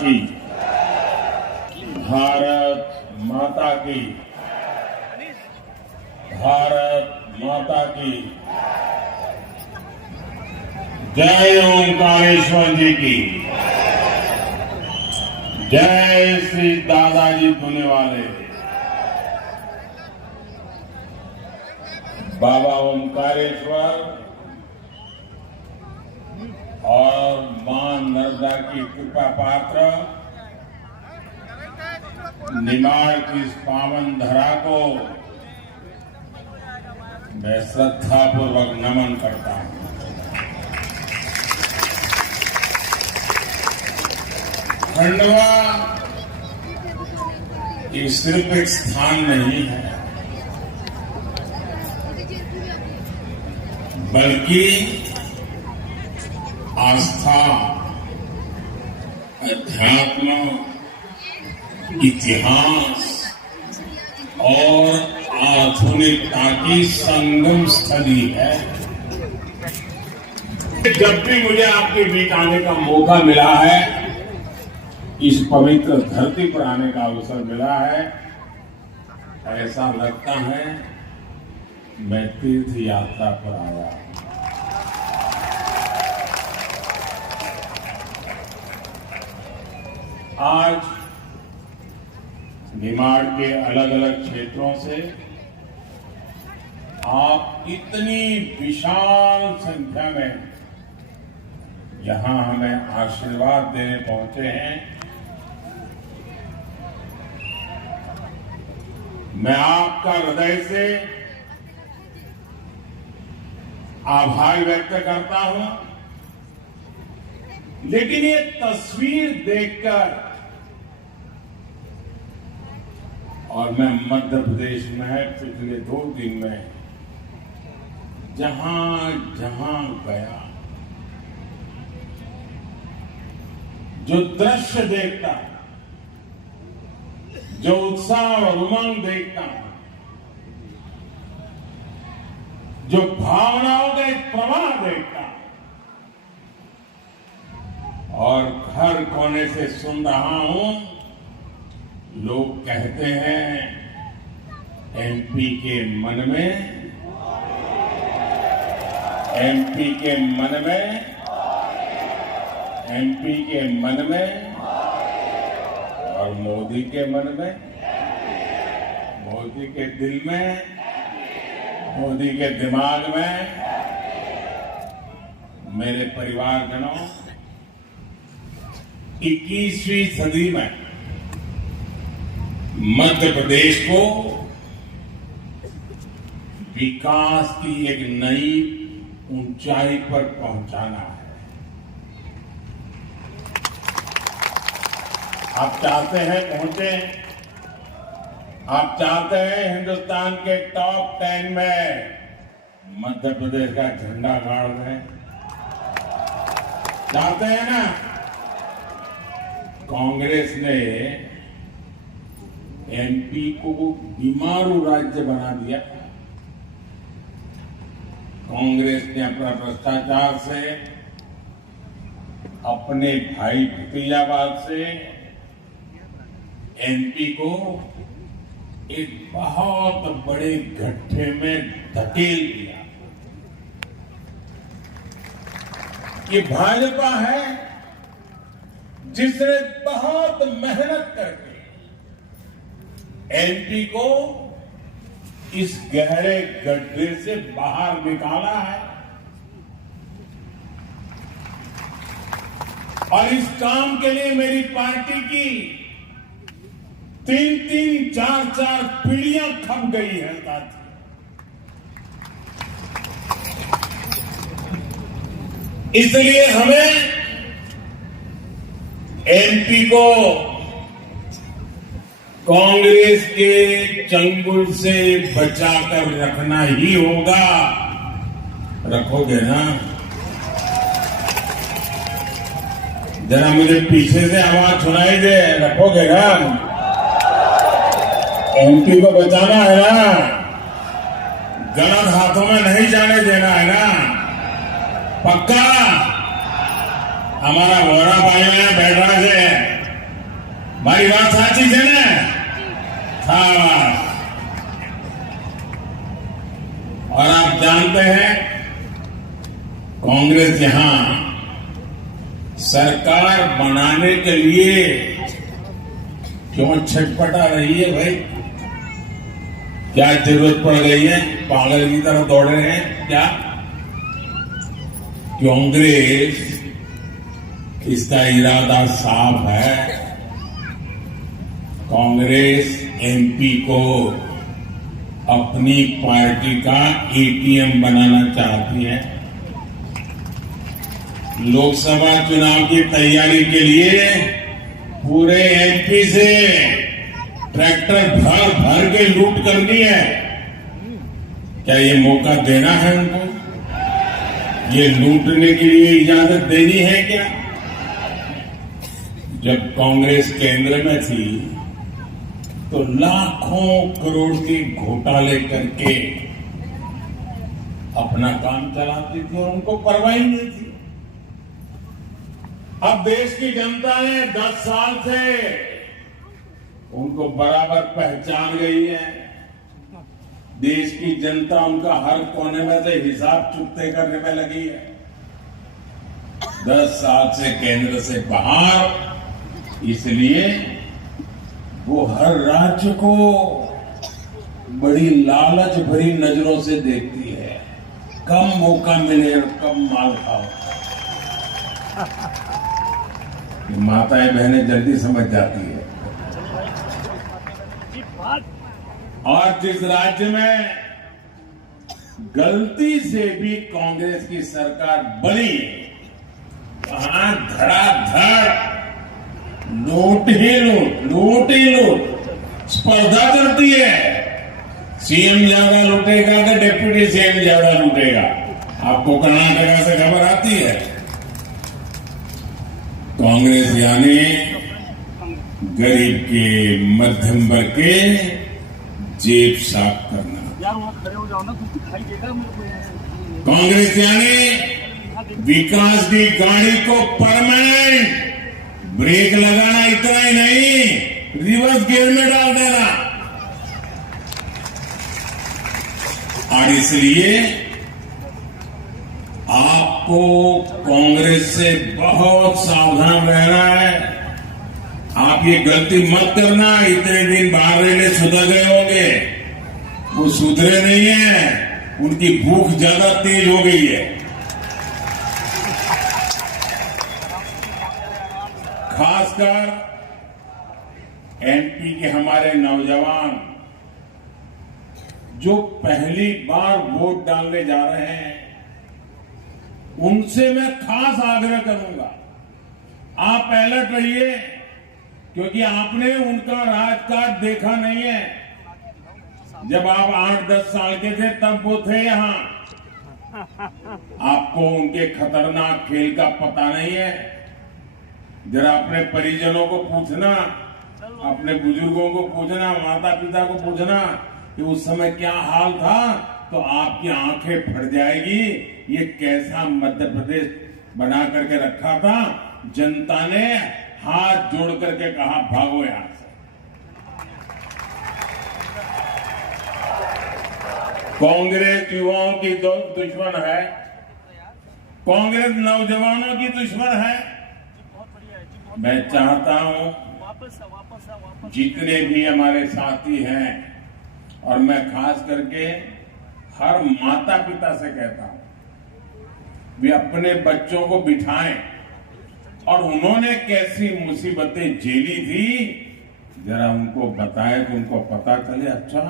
की, भारत माता की, भारत माता की, जय ओंकारेश्वर जी की, जय श्री दादाजी पुणे वाले। बाबा ओंकारेश्वर और मां नर्मदा की कृपा पात्र निमाड़ की इस पावन धरा को मैं श्रद्धापूर्वक नमन करता हूं। खंडवा ये सिर्फ एक स्थान नहीं है, बल्कि आस्था, अध्यात्म, इतिहास और आधुनिकता की संगम स्थली है। जब भी मुझे आपके बीच आने का मौका मिला है, इस पवित्र धरती पर आने का अवसर मिला है, ऐसा लगता है मैं तीर्थ यात्रा पर आया। आज निमाड़ के अलग अलग क्षेत्रों से आप इतनी विशाल संख्या में यहां हमें आशीर्वाद देने पहुंचे हैं। मैं आपका हृदय से आभार व्यक्त करता हूं, लेकिन ये तस्वीर देखकर, और मैं मध्य प्रदेश में पिछले 2 दिन में जहां जहां गया, जो दृश्य देखता, जो उत्साह और उमंग देखता, जो भावनाओं का एक प्रवाह देखता, और हर कोने से सुन रहा हूं, लोग कहते हैं एमपी के मन में, एमपी के मन में, एमपी के मन में, और मोदी के मन में, मोदी के दिल में, मोदी के दिमाग में। मेरे परिवारजनों, 21वीं सदी में मध्य प्रदेश को विकास की एक नई ऊंचाई पर पहुंचाना है। आप चाहते हैं पहुंचे, आप चाहते हैं हिंदुस्तान के टॉप 10 में मध्य प्रदेश का झंडा गाड़ दें, चाहते हैं ना? कांग्रेस ने एमपी को बीमारू राज्य बना दिया। कांग्रेस ने अपना भ्रष्टाचार से, अपने भाई भतीजावाद से एमपी को एक बहुत बड़े गड्ढे में धकेल दिया। ये भाजपा है जिसने बहुत मेहनत करके एमपी को इस गहरे गड्ढे से बाहर निकाला है, और इस काम के लिए मेरी पार्टी की 3-3, 4-4 पीढ़ियां खप गई है साथी। इसलिए हमें एमपी को कांग्रेस के चंगुल से बचाकर रखना ही होगा। रखोगे ना? जरा मुझे पीछे से आवाज सुनाई दे, रखोगे ना? एमपी को बचाना है ना? गलत हाथों में नहीं जाने देना है ना? पक्का? हमारा वोरा भाई में बैठ रहा है, મારી વાત સાચી છે ને? हाँ। और आप जानते हैं कांग्रेस यहां सरकार बनाने के लिए क्यों छटपटा रही है भाई? क्या जरूरत पड़ गई है? पागल की तरह दौड़ रहे हैं क्या? कांग्रेस इसका इरादा साफ है। कांग्रेस एमपी को अपनी पार्टी का एटीएम बनाना चाहती है। लोकसभा चुनाव की तैयारी के लिए पूरे एमपी से ट्रैक्टर भर भर के लूट करनी है। क्या ये मौका देना है उनको? ये लूटने के लिए इजाजत देनी है क्या? जब कांग्रेस केंद्र में थी तो लाखों करोड़ के घोटाले करके अपना काम चलाती थी और उनको परवाह ही नहीं थी। अब देश की जनता ने 10 साल से उनको बराबर पहचान गई है। देश की जनता उनका हर कोने में से हिसाब चुकते करने में लगी है। 10 साल से केंद्र से बाहर, इसलिए वो हर राज्य को बड़ी लालच भरी नजरों से देखती है। कम मौका मिले और कम माल खाओ। माताएं बहनें जल्दी समझ जाती है। और जिस राज्य में गलती से भी कांग्रेस की सरकार बनी, वहां धड़ाधड़ लूट ही लूट स्पर्धा करती है। सीएम ज्यादा लूटेगा तो डिप्यूटी सीएम ज्यादा लूटेगा। आपको कर्नाटका से खबर आती है। कांग्रेस यानी गरीब के, मध्यम वर्ग के जेब साफ करना। कांग्रेस यानी विकास की गाड़ी को परमानेंट ब्रेक लगाना, इतना ही नहीं, रिवर्स गियर में डाल देना। और इसलिए आपको कांग्रेस से बहुत सावधान रहना है। आप ये गलती मत करना। इतने दिन बाहर रहने सुधर गए होंगे, वो सुधरे नहीं है। उनकी भूख ज्यादा तेज हो गई है। खासकर एमपी के हमारे नौजवान जो पहली बार वोट डालने जा रहे हैं, उनसे मैं खास आग्रह करूंगा, आप अलर्ट रहिए, क्योंकि आपने उनका राजकाज देखा नहीं है। जब आप 8-10 साल के थे तब वो थे यहां। आपको उनके खतरनाक खेल का पता नहीं है। जरा अपने परिजनों को पूछना, अपने बुजुर्गों को पूछना, माता पिता को पूछना कि उस समय क्या हाल था, तो आपकी आंखें फट जाएगी। ये कैसा मध्य प्रदेश बना करके रखा था। जनता ने हाथ जोड़ करके कहा भागो यहां से। कांग्रेस युवाओं की दुश्मन है, कांग्रेस नौजवानों की दुश्मन है। मैं चाहता हूं जितने भी हमारे साथी हैं, और मैं खास करके हर माता पिता से कहता हूं, वे अपने बच्चों को बिठाएं और उन्होंने कैसी मुसीबतें झेली थी, जरा उनको बताएं तो उनको पता चले, अच्छा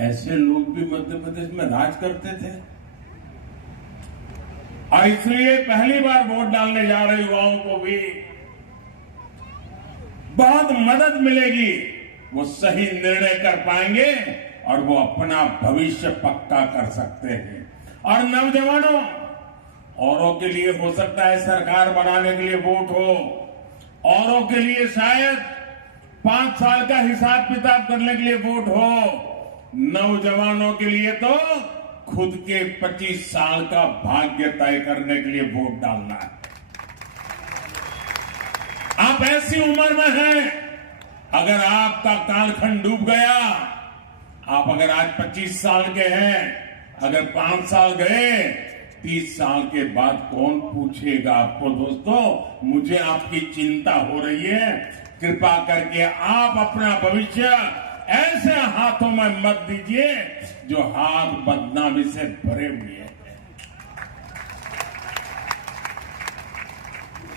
ऐसे लोग भी मध्य प्रदेश में राज करते थे। और इसलिए पहली बार वोट डालने जा रहे युवाओं को भी बहुत मदद मिलेगी। वो सही निर्णय कर पाएंगे और वो अपना भविष्य पक्का कर सकते हैं। और नौजवानों, औरों के लिए हो सकता है सरकार बनाने के लिए वोट हो, औरों के लिए शायद 5 साल का हिसाब किताब करने के लिए वोट हो। नौजवानों के लिए तो खुद के 25 साल का भाग्य तय करने के लिए वोट डालना है। आप ऐसी उम्र में हैं अगर आपका कालखंड डूब गया, आप अगर आज 25 साल के हैं, अगर 5 साल गए, 30 साल के बाद कौन पूछेगा आपको? दोस्तों, मुझे आपकी चिंता हो रही है। कृपा करके आप अपना भविष्य ऐसे हाथों में मत दीजिए जो हाथ बदनामी से भरे हुए हैं।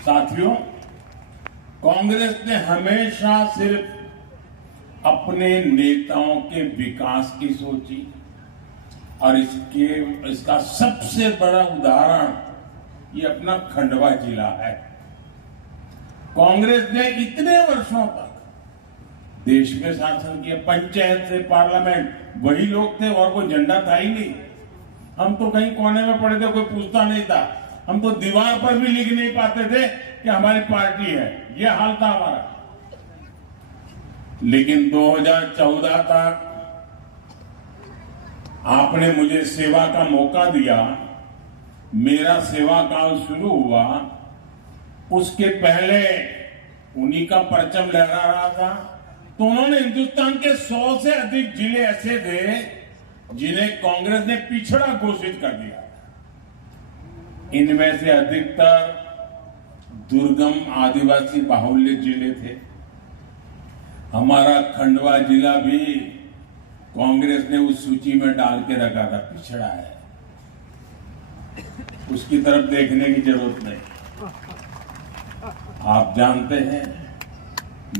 साथियों, कांग्रेस ने हमेशा सिर्फ अपने नेताओं के विकास की सोची और इसका सबसे बड़ा उदाहरण ये अपना खंडवा जिला है। कांग्रेस ने इतने वर्षों तक देश में शासन किया, पंचायत से पार्लियामेंट वही लोग थे और कोई झंडा था ही नहीं। हम तो कहीं कोने में पड़े थे, कोई पूछता नहीं था। हम तो दीवार पर भी लिख नहीं पाते थे कि हमारी पार्टी है। ये हाल था हमारा। लेकिन 2014 तक आपने मुझे सेवा का मौका दिया, मेरा सेवा काल शुरू हुआ। उसके पहले उन्हीं का परचम लहरा रहा था, तो उन्होंने हिंदुस्तान के 100 से अधिक जिले ऐसे थे जिन्हें कांग्रेस ने पिछड़ा घोषित कर दिया। इनमें से अधिकतर दुर्गम आदिवासी बाहुल्य जिले थे। हमारा खंडवा जिला भी कांग्रेस ने उस सूची में डाल के रखा था, पिछड़ा है। उसकी तरफ देखने की जरूरत नहीं। आप जानते हैं,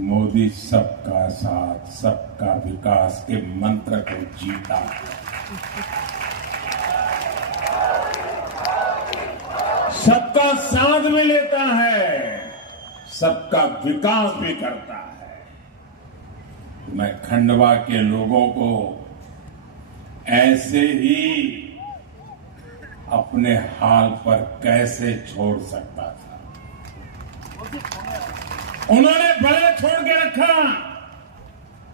मोदी सबका साथ सबका विकास के मंत्र को जीता है। सबका साथ भी लेता है, सबका विकास भी करता है। मैं खंडवा के लोगों को ऐसे ही अपने हाल पर कैसे छोड़ सकता था? उन्होंने भले छोड़ के रखा,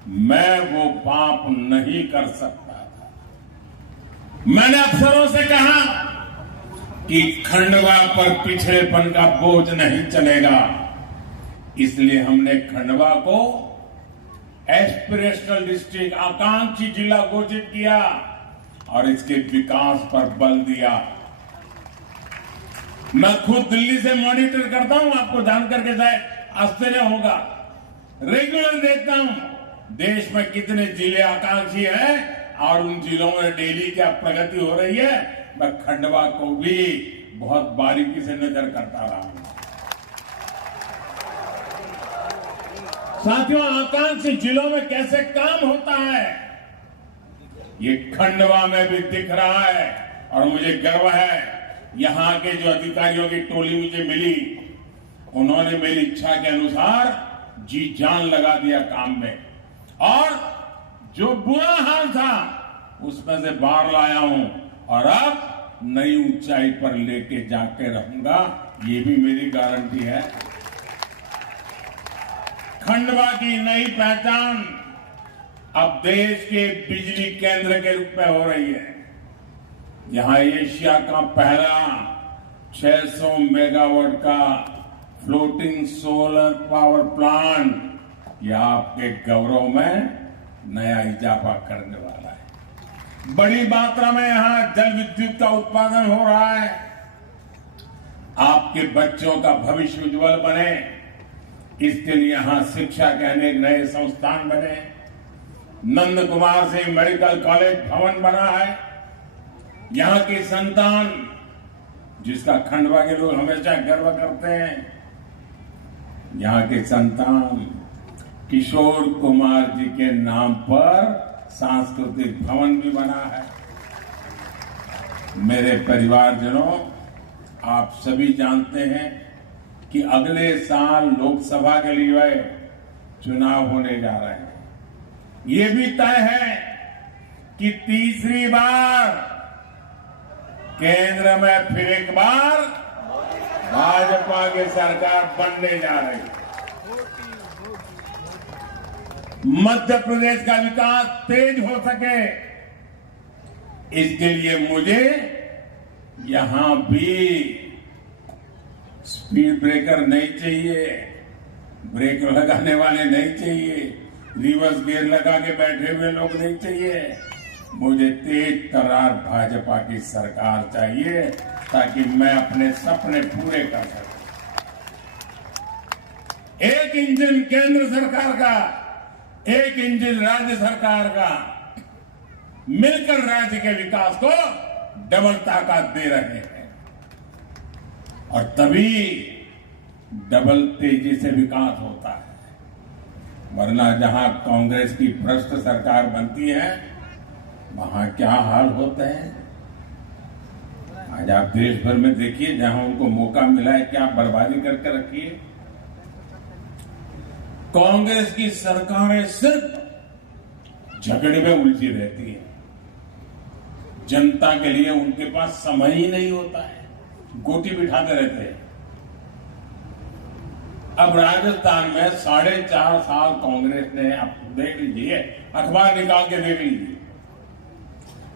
मैं वो पाप नहीं कर सकता था। मैंने अफसरों से कहा कि खंडवा पर पिछड़ेपन का बोझ नहीं चलेगा, इसलिए हमने खंडवा को एस्पिरेशनल डिस्ट्रिक्ट, आकांक्षी जिला घोषित किया और इसके विकास पर बल दिया। मैं खुद दिल्ली से मॉनिटर करता हूं, आपको जानकर के शायद आश्चर्य होगा। रेगुलर देखता हूं देश में कितने जिले आकांक्षी हैं और उन जिलों में डेली क्या प्रगति हो रही है। मैं खंडवा को भी बहुत बारीकी से नजर करता रहा हूं। साथियों, आकांक्षी जिलों में कैसे काम होता है ये खंडवा में भी दिख रहा है और मुझे गर्व है। यहां के जो अधिकारियों की टोली मुझे मिली, उन्होंने मेरी इच्छा के अनुसार जी जान लगा दिया काम में और जो बुरा हाल था उसमें से बाहर लाया हूं और अब नई ऊंचाई पर लेके जाके रहूंगा, ये भी मेरी गारंटी है। खंडवा की नई पहचान अब देश के बिजली केंद्र के रूप में हो रही है। यहां एशिया का पहला 600 मेगावाट का फ्लोटिंग सोलर पावर प्लांट यह आपके गौरव में नया इजाफा करने वाला है। बड़ी मात्रा में यहां जल विद्युत का उत्पादन हो रहा है। आपके बच्चों का भविष्य उज्जवल बने, इसके लिए यहां शिक्षा के अनेक नए संस्थान बने। नंद कुमार सिंह मेडिकल कॉलेज भवन बना है। यहां की संतान, जिसका खंडवा के लोग हमेशा गर्व करते हैं, यहां के संतान किशोर कुमार जी के नाम पर सांस्कृतिक भवन भी बना है। मेरे परिवारजनों, आप सभी जानते हैं कि अगले साल लोकसभा के लिए चुनाव होने जा रहे हैं। ये भी तय है कि तीसरी बार केंद्र में फिर एक बार भाजपा की सरकार बनने जा रही है। मध्य प्रदेश का विकास तेज हो सके, इसके लिए मुझे यहां भी स्पीड ब्रेकर नहीं चाहिए, ब्रेक लगाने वाले नहीं चाहिए, रिवर्स गियर लगा के बैठे हुए लोग नहीं चाहिए। मुझे तेज तर्रार भाजपा की सरकार चाहिए ताकि मैं अपने सपने पूरे कर सकूं। एक इंजन केंद्र सरकार का, एक इंजन राज्य सरकार का, मिलकर राज्य के विकास को डबल ताकत दे रहे हैं और तभी डबल तेजी से विकास होता है। वरना जहां कांग्रेस की भ्रष्ट सरकार बनती है वहां क्या हाल होते हैं। आज आप देश भर में देखिए, जहां उनको मौका मिला है क्या बर्बादी करके रखी है। कांग्रेस की सरकारें सिर्फ झगड़े में उलझी रहती है, जनता के लिए उनके पास समय ही नहीं होता है, गोटी बिठाते रहते हैं। अब राजस्थान में 4.5 साल कांग्रेस ने, आप देख लीजिए, अखबार निकाल के देख लीजिए,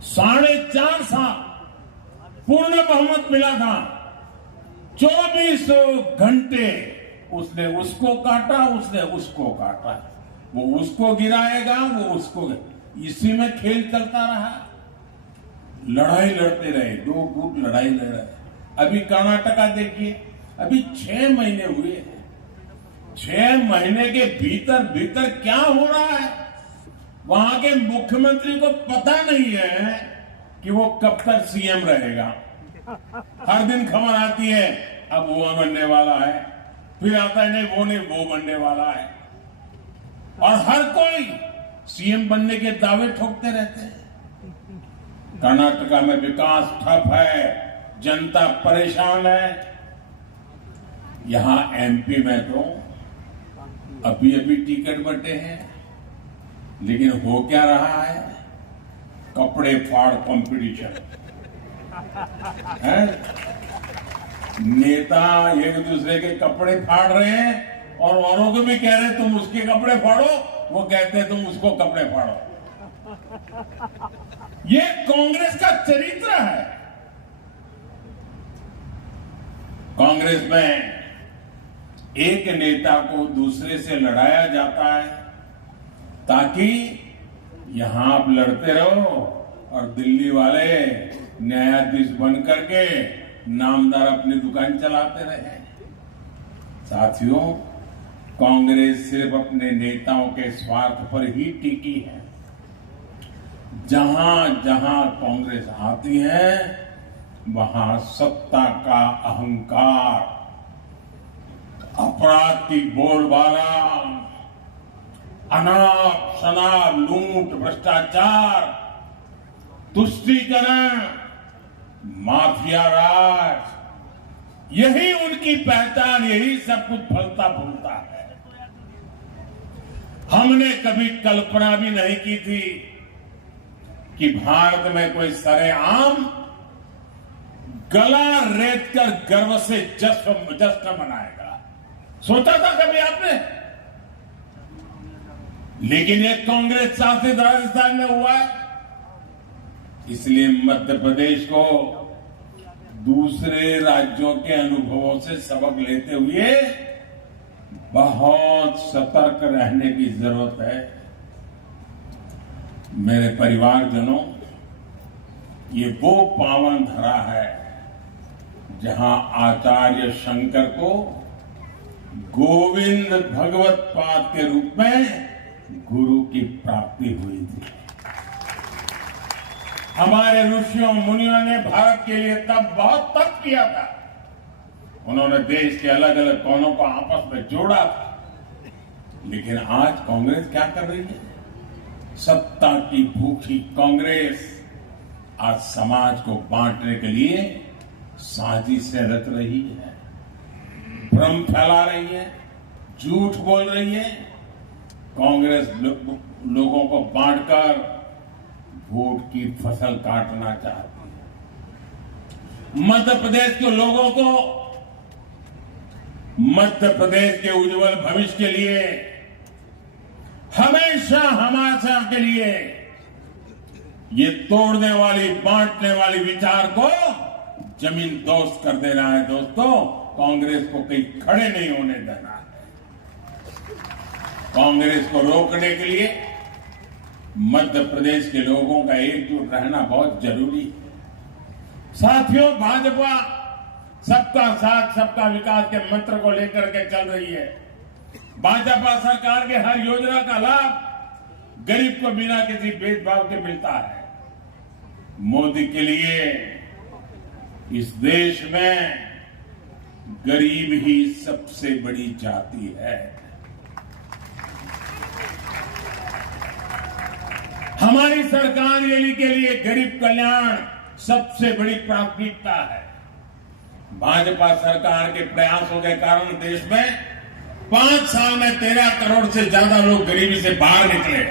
4.5 साल पूर्ण बहुमत मिला था। 24 घंटे उसने उसको काटा, उसने उसको काटा, वो उसको गिराएगा, वो उसको, इसी में खेल चलता रहा। लड़ाई लड़ते रहे, 2 गुट लड़ाई लड़ रहे। अभी कर्नाटका देखिए, अभी 6 महीने हुए हैं, 6 महीने के भीतर भीतर क्या हो रहा है। वहां के मुख्यमंत्री को पता नहीं है कि वो कब तक सीएम रहेगा। हर दिन खबर आती है अब वो बनने वाला है, फिर आता है नहीं वो नहीं, वो बनने वाला है, और हर कोई सीएम बनने के दावे ठोकते रहते हैं। कर्नाटका में विकास ठप है, जनता परेशान है। यहां एमपी में तो अभी अभी टिकट बटे हैं, लेकिन हो क्या रहा है, कपड़े फाड़ कंपटीशन है। नेता एक दूसरे के कपड़े फाड़ रहे हैं और औरों को भी कह रहे हैं तुम उसके कपड़े फाड़ो, वो कहते हैं तुम उसको कपड़े फाड़ो। ये कांग्रेस का चरित्र है। कांग्रेस में एक नेता को दूसरे से लड़ाया जाता है ताकि यहां आप लड़ते रहो और दिल्ली वाले न्यायाधीश बन करके नामदार अपनी दुकान चलाते रहे। साथियों, कांग्रेस सिर्फ अपने नेताओं के स्वार्थ पर ही टिकी है। जहां जहां कांग्रेस आती है वहां सत्ता का अहंकार, अपराध की बोलबाला, अनाप शनाप, लूट, भ्रष्टाचार, तुष्टीकरण, माफिया राज, यही उनकी पहचान, यही सब कुछ फलता फूलता है। हमने कभी कल्पना भी नहीं की थी कि भारत में कोई सरेआम गला रेत कर गर्व से जश्न मनाएगा। सोचा था कभी आपने? लेकिन ये कांग्रेस शासित राजस्थान में हुआ है। इसलिए मध्य प्रदेश को दूसरे राज्यों के अनुभवों से सबक लेते हुए बहुत सतर्क रहने की जरूरत है। मेरे परिवारजनों, ये वो पावन धरा है जहां आचार्य शंकर को गोविंद भगवत पाद के रूप में गुरु की प्राप्ति हुई थी। हमारे ऋषियों मुनियों ने भारत के लिए तब बहुत तप किया था। उन्होंने देश के अलग अलग कोनों को आपस में जोड़ा था। लेकिन आज कांग्रेस क्या कर रही है? सत्ता की भूखी कांग्रेस आज समाज को बांटने के लिए साजिश से रच रही है, भ्रम फैला रही है, झूठ बोल रही है। कांग्रेस लोगों को बांटकर वोट की फसल काटना चाहती है। मध्य प्रदेश के लोगों को मध्य प्रदेश के उज्जवल भविष्य के लिए, हमेशा हमेशा के लिए ये तोड़ने वाली, बांटने वाली विचार को जमीन दोस्त कर देना है। दोस्तों, कांग्रेस को कहीं खड़े नहीं होने देना है। कांग्रेस को रोकने के लिए मध्य प्रदेश के लोगों का एकजुट रहना बहुत जरूरी है। साथियों, भाजपा सबका साथ सबका विकास के मंत्र को लेकर के चल रही है। भाजपा सरकार के हर योजना का लाभ गरीब को बिना किसी भेदभाव के मिलता है। मोदी के लिए इस देश में गरीब ही सबसे बड़ी जाति है। हमारी सरकार के लिए गरीब कल्याण सबसे बड़ी प्राथमिकता है। भाजपा सरकार के प्रयासों के कारण देश में 5 साल में 13 करोड़ से ज्यादा लोग गरीबी से बाहर निकले।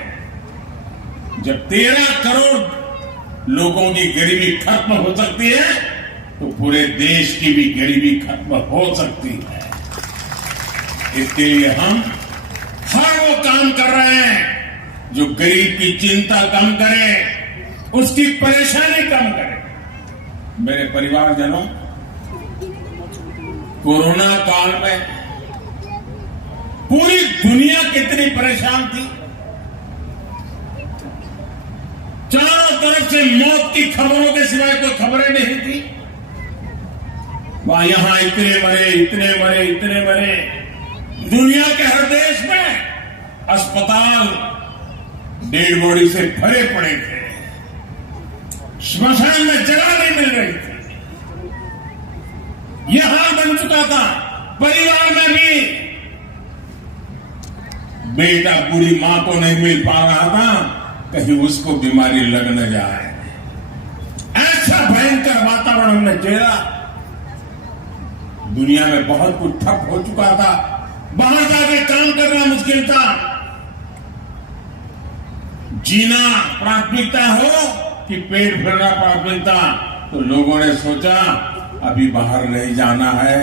जब 13 करोड़ लोगों की गरीबी खत्म हो सकती है तो पूरे देश की भी गरीबी खत्म हो सकती है। इसके लिए हम हर वो काम कर रहे हैं जो गरीब की चिंता कम करे, उसकी परेशानी कम करे। मेरे परिवारजनों, कोरोना काल में पूरी दुनिया कितनी परेशान थी। चारों तरफ से मौत की खबरों के सिवाय कोई खबरें नहीं थी। वहां यहां इतने मरे, इतने मरे, इतने मरे। दुनिया के हर देश में अस्पताल डेड बॉडी से भरे पड़े थे। श्मशान में जगह नहीं मिल रही थी। यह हाल बन चुका था। परिवार में भी बेटा पूरी मां को नहीं मिल पा रहा था, कहीं उसको बीमारी लग न जाए। ऐसा भयंकर वातावरण हमने झेला। दुनिया में बहुत कुछ ठप हो चुका था। बाहर जाके काम करना मुश्किल था। जीना प्राथमिकता हो कि पेट भरना प्राथमिकता, तो लोगों ने सोचा अभी बाहर नहीं जाना है,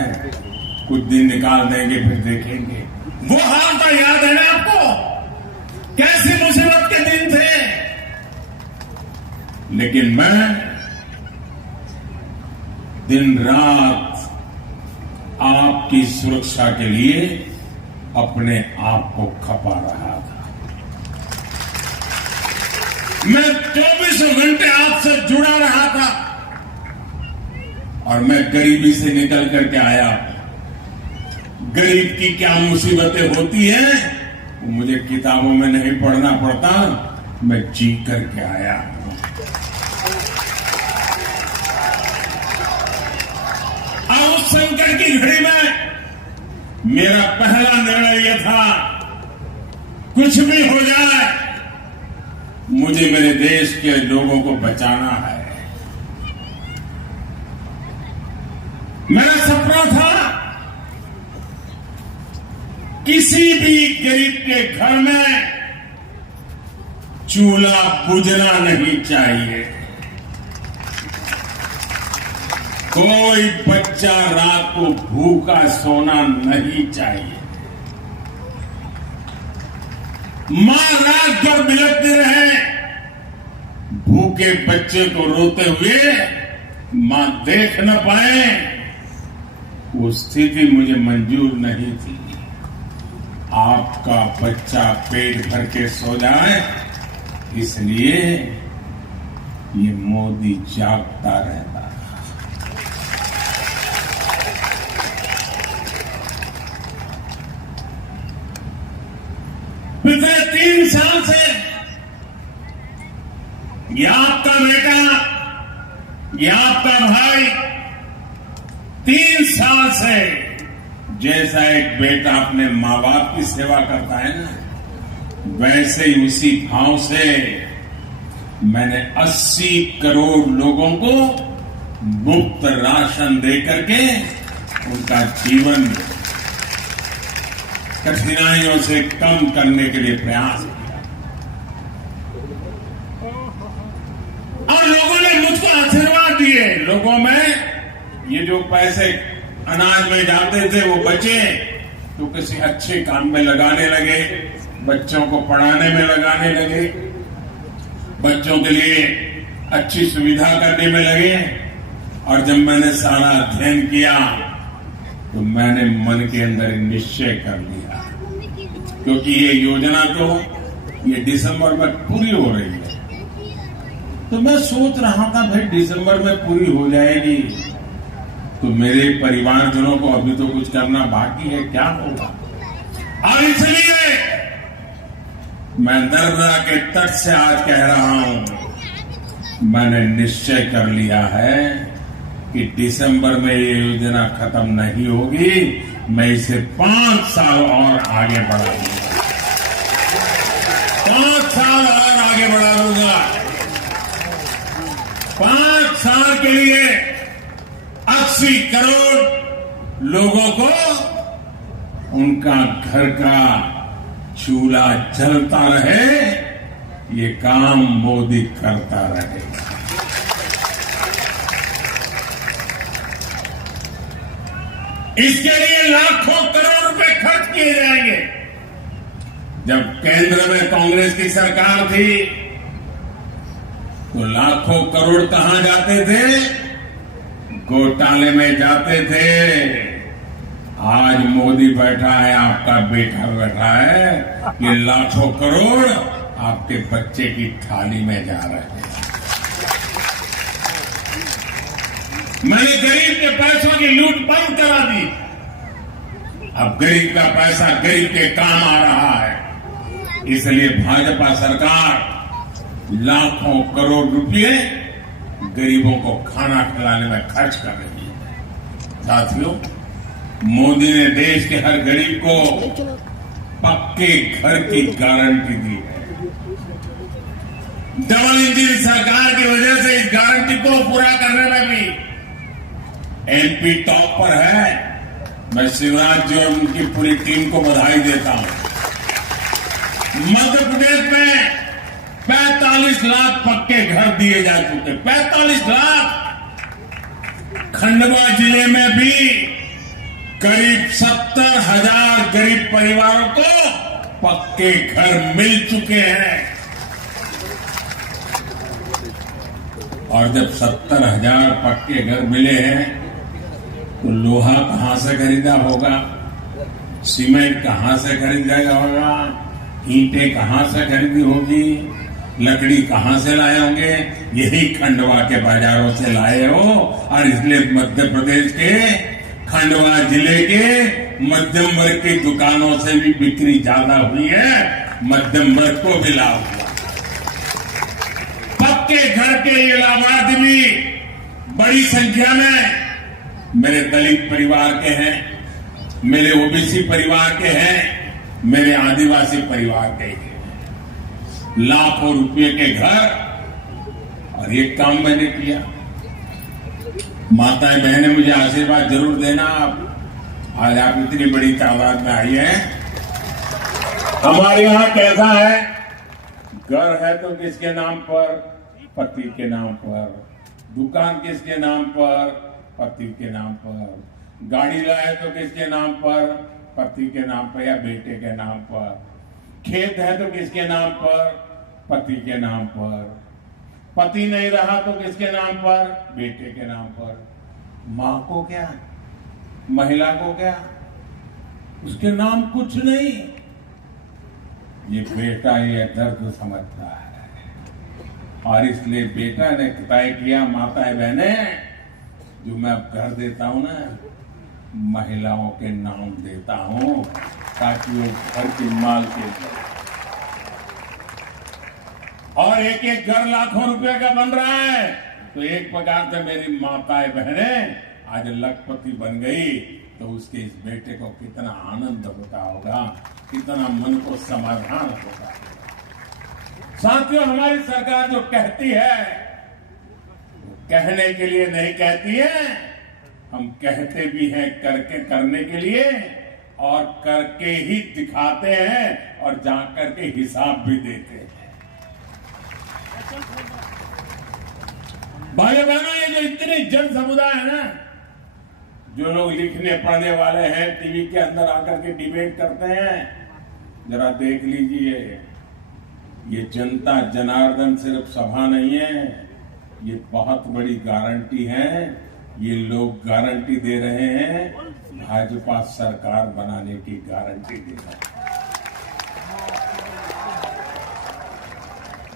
कुछ दिन निकाल देंगे फिर देखेंगे। वो हाल था, याद है ना आपको? कैसी मुसीबत के दिन थे। लेकिन मैं दिन रात आपकी सुरक्षा के लिए अपने आप को खपा रहा था। मैं 24 घंटे आपसे जुड़ा रहा था और मैं गरीबी से निकल करके आया। गरीब की क्या मुसीबतें होती हैं वो मुझे किताबों में नहीं पढ़ना पड़ता, मैं जी करके आया हूं। और उस संकट की घड़ी में मेरा पहला निर्णय यह था, कुछ भी हो जाए मुझे मेरे देश के लोगों को बचाना है। मेरा सपना था किसी भी गरीब के घर में चूल्हा बुझना नहीं चाहिए। कोई बच्चा रात को भूखा सोना नहीं चाहिए। मां रात भर बिलखती रहे, भूखे बच्चे को रोते हुए मां देख न पाए, वो स्थिति मुझे मंजूर नहीं थी। आपका बच्चा पेट भर के सो जाए, इसलिए ये मोदी जागता रहता। पिछले 3 साल से ये आपका बेटा, ये आपका भाई 3 साल से जैसा एक बेटा अपने मां बाप की सेवा करता है ना, वैसे ही उसी भाव से मैंने 80 करोड़ लोगों को मुफ्त राशन देकर के उनका जीवन कठिनाइयों से कम करने के लिए प्रयास किया। और लोगों ने मुझको आशीर्वाद दिए। लोगों में ये जो पैसे अनाज में जाते थे वो बचे तो किसी अच्छे काम में लगाने लगे, बच्चों को पढ़ाने में लगाने लगे, बच्चों के लिए अच्छी सुविधा करने में लगे। और जब मैंने सारा अध्ययन किया तो मैंने मन के अंदर निश्चय कर लिया, क्योंकि ये योजना तो ये दिसंबर में पूरी हो रही है। तो मैं सोच रहा था भाई दिसंबर में पूरी हो जाएगी तो मेरे परिवारजनों को अभी तो कुछ करना बाकी है, क्या होगा। और इसलिए मैं नर्मदा के तट से आज कह रहा हूं, मैंने निश्चय कर लिया है कि दिसंबर में ये योजना खत्म नहीं होगी, मैं इसे 5 साल और आगे बढ़ा दूंगा, 5 साल और आगे बढ़ा दूंगा। 5 साल के लिए 80 करोड़ लोगों को उनका घर का चूल्हा जलता रहे, ये काम मोदी करता रहेगा। इसके लिए लाखों करोड़ रुपए खर्च किए जाएंगे। जब केंद्र में कांग्रेस की सरकार थी तो लाखों करोड़ कहां जाते थे? घोटाले में जाते थे। आज मोदी बैठा है, आपका बेटा बैठा है, ये लाखों करोड़ आपके बच्चे की थाली में जा रहे हैं। मैंने गरीब के पैसों की लूट बंद करा दी। अब गरीब का पैसा गरीब के काम आ रहा है। इसलिए भाजपा सरकार लाखों करोड़ रुपए गरीबों को खाना खिलाने में खर्च कर रही है। साथियों, मोदी ने देश के हर गरीब को पक्के घर की गारंटी दी है। डबल इंजन सरकार की वजह से इस गारंटी को पूरा करने में भी एमपी टॉप पर है। मैं शिवराज जी और उनकी पूरी टीम को बधाई देता हूं। मध्य प्रदेश में 45 लाख पक्के घर दिए जा चुके, 45 लाख। खंडवा जिले में भी करीब 70,000 गरीब परिवारों को पक्के घर मिल चुके हैं। और जब 70,000 पक्के घर मिले हैं तो लोहा कहां से खरीदा होगा, सीमेंट कहां से खरीदा होगा, ईंटें कहां से खरीदी होगी, लकड़ी कहां से लाए होंगे? यही खंडवा के बाजारों से लाए हो। और इसलिए मध्य प्रदेश के खंडवा जिले के मध्यम वर्ग की दुकानों से भी बिक्री ज्यादा हुई है, मध्यम वर्ग को भी लाभ हुआ। पक्के घर के ये लाभार्थी भी बड़ी संख्या में मेरे दलित परिवार के हैं, मेरे ओबीसी परिवार के हैं, मेरे आदिवासी परिवार के हैं। लाखों रुपए के घर, और ये काम मैंने किया। माताएं बहनें मुझे आशीर्वाद जरूर देना। आज आप इतनी बड़ी तादाद में आई हैं। हमारे यहां कैसा है? घर है तो किसके नाम पर? पति के नाम पर। दुकान किसके नाम पर? पति के नाम पर। गाड़ी लाए तो किसके नाम पर? पति के नाम पर या बेटे के नाम पर। खेत है तो किसके नाम पर? पति के नाम पर। पति नहीं रहा तो किसके नाम पर? बेटे के नाम पर। मां को क्या, महिला को क्या, उसके नाम कुछ नहीं। ये बेटा ये दर्द समझता है और इसलिए बेटा ने तय किया, माताएं बहनें, जो मैं अब घर देता हूं ना, महिलाओं के नाम देता हूं ताकि वो घर की मालकिन हो। और एक एक घर लाखों रुपए का बन रहा है। तो एक प्रकार से मेरी माताएं बहनें आज लखपति बन गई तो उसके इस बेटे को कितना आनंद होता होगा, कितना मन को समाधान होगा। साथियों, हमारी सरकार जो कहती है वो कहने के लिए नहीं कहती है, हम कहते भी हैं करके करने के लिए, और करके ही दिखाते हैं और जाकर के हिसाब भी देते हैं। भाइयों बहनों, ये जो इतने जन समुदाय है ना, जो लोग लिखने पढ़ने वाले हैं, टीवी के अंदर आकर के डिबेट करते हैं, जरा देख लीजिए, ये जनता जनार्दन सिर्फ सभा नहीं है, ये बहुत बड़ी गारंटी है। ये लोग गारंटी दे रहे हैं, भाजपा सरकार बनाने की गारंटी दे रहे हैं।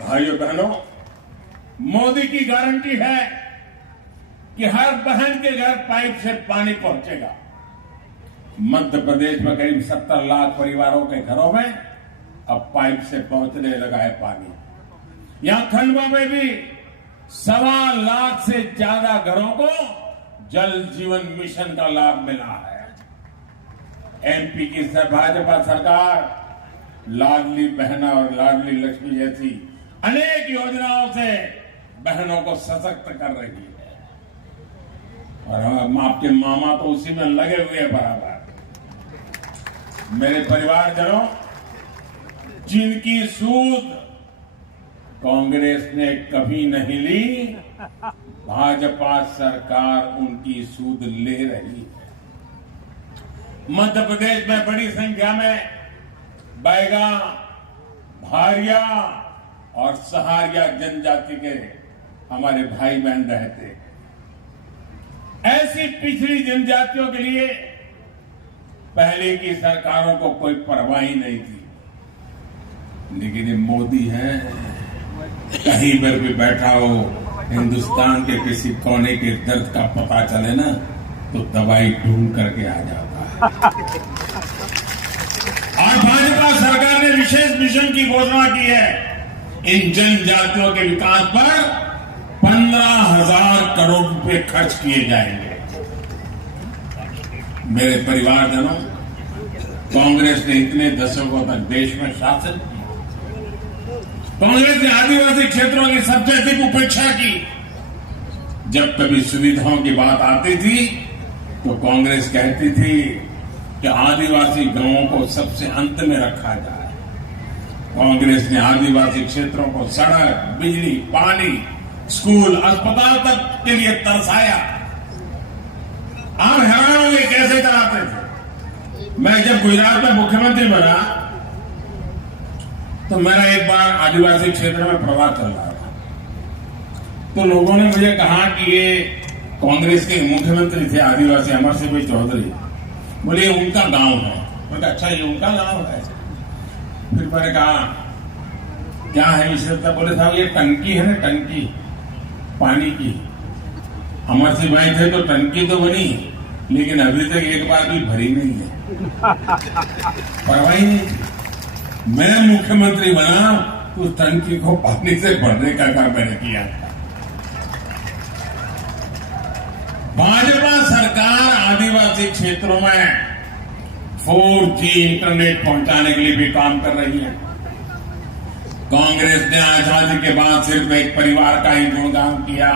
भाइयों बहनों, मोदी की गारंटी है कि हर बहन के घर पाइप से पानी पहुंचेगा। मध्य प्रदेश में करीब 70 लाख परिवारों के घरों में अब पाइप से पहुंचने लगा है पानी। यहां खंडवा में भी 1.25 लाख से ज्यादा घरों को जल जीवन मिशन का लाभ मिला है। एमपी की भाजपा सरकार लाडली बहना और लाडली लक्ष्मी जैसी अनेक योजनाओं से बहनों को सशक्त कर रही है और हम आपके मामा तो उसी में लगे हुए हैं बराबर। मेरे परिवारजनों, जिनकी सूद कांग्रेस ने कभी नहीं ली, भाजपा सरकार उनकी सूद ले रही है। मध्य प्रदेश में बड़ी संख्या में बैगा, भारिया और सहारिया जनजाति के हमारे भाई बहन रहते हैं। ऐसी पिछड़ी जनजातियों के लिए पहले की सरकारों को कोई परवाह ही नहीं थी, लेकिन ये मोदी है, कहीं पर भी बैठा हो, हिंदुस्तान के किसी कोने के दर्द का पता चले ना तो दवाई ढूंढ करके आ जाता है। और भाजपा सरकार ने विशेष मिशन की घोषणा की है। इन जनजातियों के विकास पर 15,000 करोड़ रुपए खर्च किए जाएंगे। मेरे परिवारजनों, कांग्रेस ने इतने दशकों तक देश में शासन किया। कांग्रेस ने आदिवासी क्षेत्रों की सबसे अधिक उपेक्षा की। जब कभी सुविधाओं की बात आती थी तो कांग्रेस कहती थी कि आदिवासी गांवों को सबसे अंत में रखा जाए। कांग्रेस ने आदिवासी क्षेत्रों को सड़क, बिजली, पानी, स्कूल, अस्पताल तक के लिए तरसाया। आप हैरान होंगे कैसे कराते थे। मैं जब गुजरात में मुख्यमंत्री बना तो मेरा एक बार आदिवासी क्षेत्र में प्रवास चल रहा था, तो लोगों ने मुझे कहा कि ये कांग्रेस के मुख्यमंत्री थे आदिवासी अमर सिंह भाई चौधरी, बोले उनका गांव है। बोले अच्छा, ये उनका गांव है। फिर मैंने कहा क्या है विशेषता। बोले साहब ये टंकी है ना, टंकी पानी की। अमर सिंह भाई थे तो टंकी तो बनी, लेकिन अभी तक एक बार भी भरी नहीं है, परवाही नहीं थी। मैं मुख्यमंत्री बना तो उस टंकी को पानी से भरने का काम मैंने किया था। भाजपा सरकार आदिवासी क्षेत्रों में 4G इंटरनेट पहुंचाने के लिए भी काम कर रही है। कांग्रेस ने आजादी के बाद सिर्फ एक परिवार का ही गुणगान किया।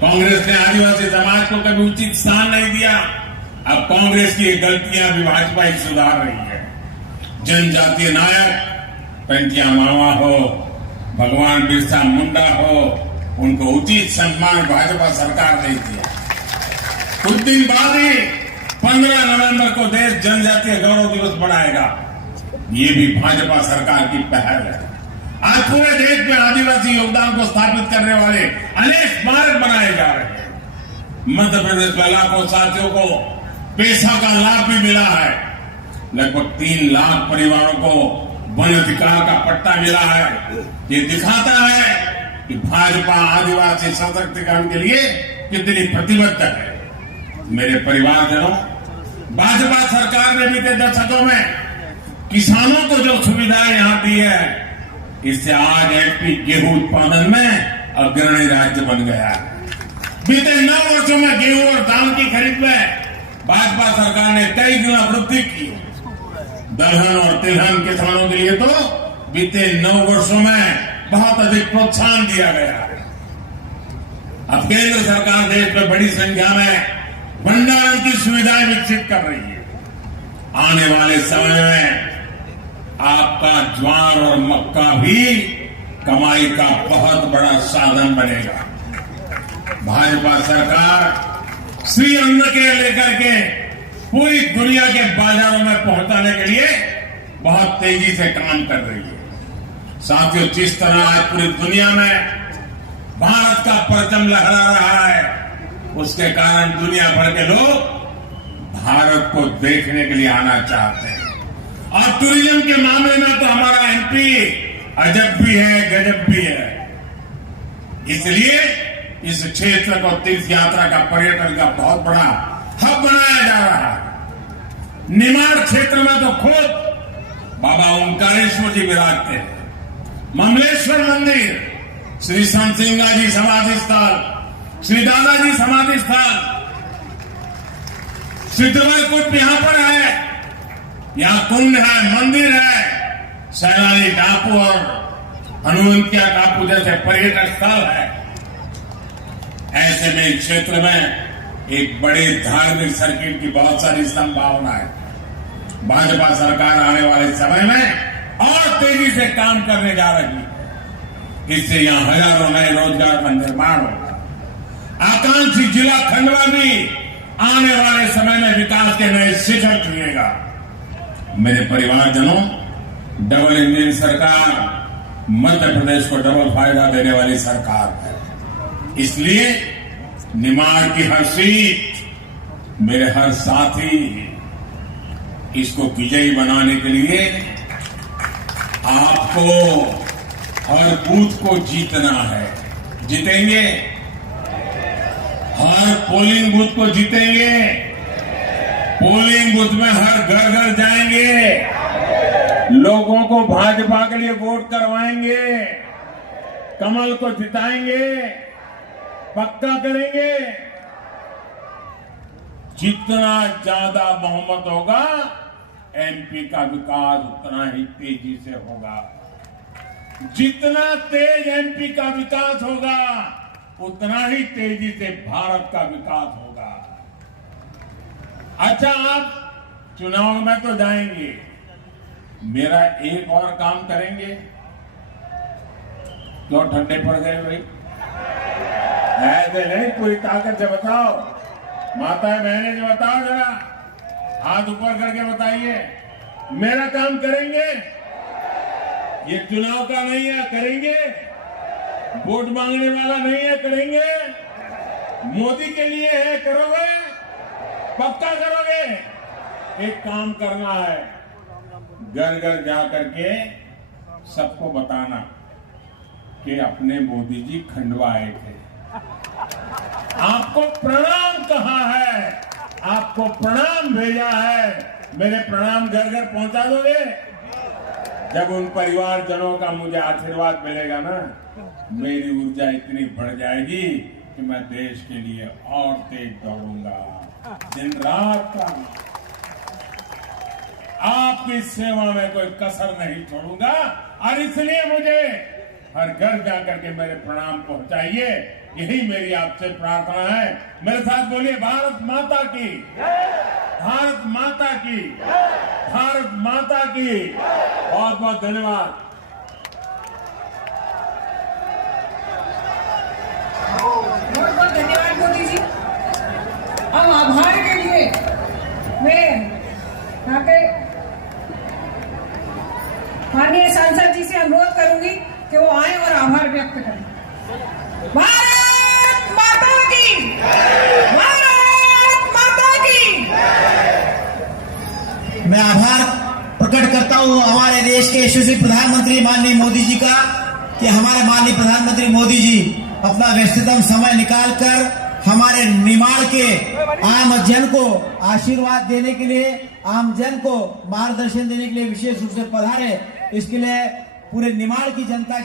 कांग्रेस ने आदिवासी समाज को कभी उचित स्थान नहीं दिया। अब कांग्रेस की गलतियां भी भाजपा ही सुधार रही है। जनजातीय नायक पेंटिया मावा हो, भगवान बिरसा मुंडा हो, उनको उचित सम्मान भाजपा सरकार ने दिया। कुछ दिन बाद ही 15 नवंबर को देश जनजातीय गौरव दिवस मनाएगा। ये भी भाजपा सरकार की पहल है। आज पूरे देश में आदिवासी योगदान को स्थापित करने वाले अनेक स्मारक बनाए जा रहे हैं। मध्य प्रदेश में लाखों साथियों को पेशा का लाभ भी मिला है। लगभग 3 लाख परिवारों को वन अधिकार का पट्टा मिला है। ये दिखाता है कि भाजपा आदिवासी सशक्तिकरण के लिए कितनी प्रतिबद्ध है। मेरे परिवारजनों, भाजपा सरकार ने बीते दशकों में किसानों को जो सुविधाएं यहां दी है, इससे आज एमपी गेहूं उत्पादन में अग्रणी राज्य बन गया है। बीते 9 वर्षों में गेहूं और धान की खरीद में भाजपा सरकार ने कई गुना वृद्धि की। दलहन और तिलहन किसानों के लिए तो बीते 9 वर्षों में बहुत अधिक प्रोत्साहन दिया गया है। अब केंद्र सरकार देश में बड़ी संख्या में भंडारण की सुविधाएं विकसित कर रही है। आने वाले समय में आपका ज्वार और मक्का भी कमाई का बहुत बड़ा साधन बनेगा। भाजपा सरकार श्री अन्न के लेकर के पूरी दुनिया के बाजारों में पहुंचाने के लिए बहुत तेजी से काम कर रही है। साथियों, जिस तरह आज पूरी दुनिया में भारत का परचम लहरा रहा है, उसके कारण दुनिया भर के लोग भारत को देखने के लिए आना चाहते हैं। और टूरिज्म के मामले में तो हमारा एमपी अजब भी है, गजब भी है। इसलिए इस क्षेत्र को तीर्थ यात्रा का, पर्यटन का बहुत बड़ा हब बनाया जा रहा है। निमाड़ क्षेत्र में तो खुद बाबा ओंकारेश्वर जी विराजते हैं, ममलेश्वर मंदिर, श्री संत सिंगा जी समाधि स्थल, श्री दादाजी समाधि स्थल, सिद्धवैकुंठ यहां पर है, यहां कुंड है, मंदिर है, सैलानी टापू और हनुमंतिया टापू जैसे पर्यटक स्थल है। ऐसे में इस क्षेत्र में एक बड़े धार्मिक सर्किट की बहुत सारी संभावना है। भाजपा सरकार आने वाले समय में और तेजी से काम करने जा रही है। इससे यहां हजारों नए रोजगार का निर्माण होगा। आकांक्षी जिला खंडवा भी आने वाले समय में विकास के नए शिखर छुएगा। मेरे परिवारजनों, डबल इंजन सरकार मध्य प्रदेश को डबल फायदा देने वाली सरकार है। इसलिए निमाड़ की हर सीट, मेरे हर साथी, इसको विजयी बनाने के लिए आपको हर बूथ को जीतना है। जीतेंगे? हर पोलिंग बूथ को जीतेंगे। पोलिंग बूथ में हर घर घर जाएंगे, लोगों को भाजपा के लिए वोट करवाएंगे, कमल को जिताएंगे, पक्का करेंगे। जितना ज्यादा बहुमत होगा, एमपी का विकास उतना ही तेजी से होगा। जितना तेज एमपी का विकास होगा, उतना ही तेजी से भारत का विकास होगा। अच्छा, आप चुनाव में तो जाएंगे, मेरा एक और काम करेंगे? क्यों ठंडे पड़ गए भाई? ऐसे नहीं, पूरी ताकत से बताओ। माताएं बहनें जो बताओ, जरा हाथ ऊपर करके बताइए, मेरा काम करेंगे? ये चुनाव का नहीं है, करेंगे? वोट मांगने वाला नहीं है, करेंगे? मोदी के लिए है, करोगे? पक्का करोगे? एक काम करना है, घर घर जा करके सबको बताना कि अपने मोदी जी खंडवा आए थे, आपको प्रणाम कहा है, आपको प्रणाम भेजा है। मेरे प्रणाम घर घर पहुंचा दोगे? जब उन परिवारजनों का मुझे आशीर्वाद मिलेगा ना, मेरी ऊर्जा इतनी बढ़ जाएगी कि मैं देश के लिए और तेज दौड़ूंगा, दिन रात का। आपकी सेवा में कोई कसर नहीं छोड़ूंगा। और इसलिए मुझे हर घर जाकर के मेरे प्रणाम पहुंचाइए, यही मेरी आपसे प्रार्थना है। मेरे साथ बोलिए, भारत माता की, भारत माता की, भारत माता की। बहुत बहुत धन्यवाद। बहुत बहुत धन्यवाद मोदी जी। अब आभार के लिए मैं यहाँ पे माननीय सांसद जी से अनुरोध करूंगी कि वो आए और आभार व्यक्त करें। भारत माता की, भारत माता की। मैं आभार प्रकट करता हूँ हमारे देश के यशस्वी प्रधानमंत्री माननीय मोदी जी का, कि हमारे माननीय प्रधानमंत्री मोदी जी अपना व्यस्ततम समय निकालकर हमारे निमाड़ के आम जन को आशीर्वाद देने के लिए, आम जन को मार्गदर्शन देने के लिए विशेष रूप से पधारे। इसके लिए पूरे निमाड़ की जनता